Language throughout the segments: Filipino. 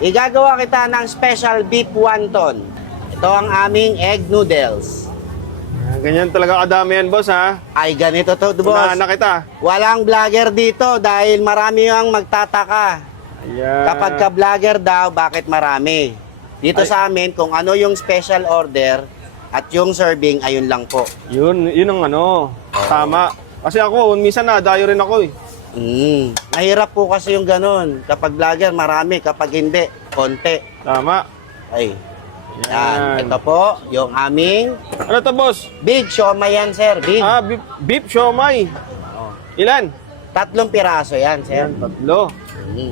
Igagawa kita ng special beef wonton. Ito ang aming egg noodles. Ganyan talaga kadami yan, boss, ha? Ay, ganito to, boss. Unahan na kita. Walang vlogger dito dahil marami ang magtataka. Ayan. Kapag ka vlogger daw, bakit marami? Dito Ay. sa amin, kung ano yung special order at yung serving, ayun lang po. Yun ang ano. Tama. Kasi ako, minsan nadayo rin ako, eh. Mahirap po kasi yung ganun. Kapag vlogger, marami. Kapag hindi, konti. Tama. Ay. Yan. Yan. Ito po, yung aming Ano to, boss? big siomay yan, sir. Big. Beef siomay. Oh. Ilan? 3 piraso yan, sir. Yan, 3.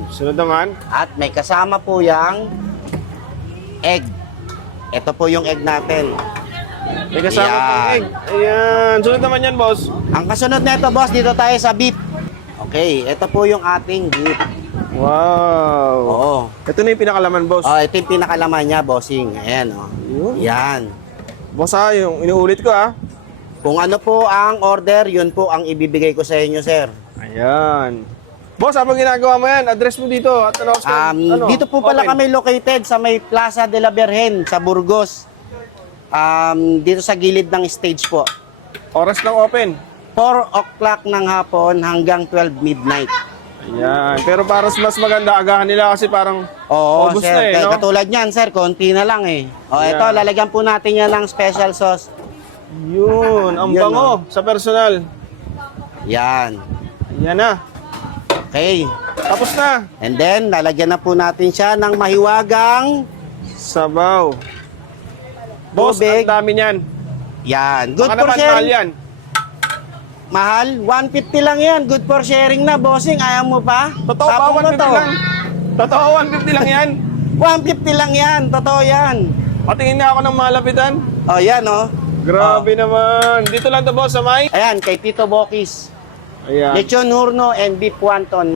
Sunod naman. At may kasama po yung egg. Ito po yung egg natin. May kasama Yan. pang egg. Ayan. Sunod naman yan, boss. Ang kasunod nito, boss, dito tayo sa beef. Okay, ito po yung ating beef. Wow. Oo. Ito na yung pinakalaman, boss. Oh, ito yung pinakalaman niya, bossing. Ayan, oh. Yun. Yan. Boss, ha, yung inuulit ko, ha. Kung ano po ang order, yun po ang ibibigay ko sa inyo, sir. Ayan. Boss, habang ginagawa mo yan, address mo dito. At Dito po pala open. kami located sa may Plaza de la Virgen sa Burgos. Dito sa gilid ng stage po. Oras lang open. 4 o'clock ng hapon hanggang 12 midnight. Ayan. Pero para mas maganda, agahan nila kasi parang Oo, August sir. na, Kaya no? Katulad niyan, sir, konti na lang eh. O, Yeah. ito, lalagyan po natin yan ng special sauce. Yun, ang Yan, bango sa personal. Yan. Yan na. Okay. Tapos na. And then, lalagyan na po natin siya ng mahiwagang Sabaw. Boss, tubig. ang dami niyan. Yan. Good Baka for naman mahal sharing. yan. Mahal? 150 lang yan. Good for sharing na, bossing. Ayaw mo pa? Totoo ba? Tapos mo 150 to. lang. Totoo, 150 lang yan. 150 lang yan. Totoo yan. Patingin nga ako ng malapitan. O, yan, o. Grabe naman. Dito lang to, boss, sa may. Ayan, kay Tito Bokis. Ayan. Lechon Hurno and beef wonton.